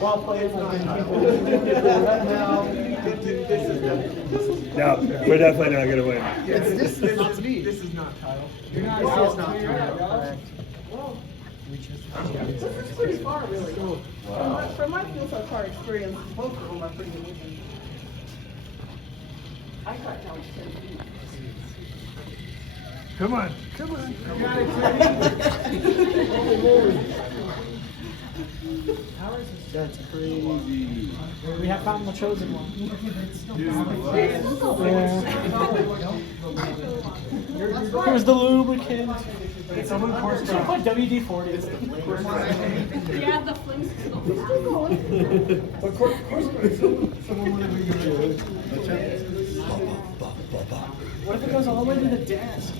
Well played. No, we're definitely not going to win. This is not Kyle. You're not. This is not Kyle. This is pretty far, really. From my field so far experience, both of them are pretty amazing. I got down to 10 feet. Come on. You got it, That's crazy. We have found the chosen one. Here's the lubricant. Someone forced to put WD-40. Yeah, the flames still going. Of course, someone wanted to. What if it goes all the way to the desk?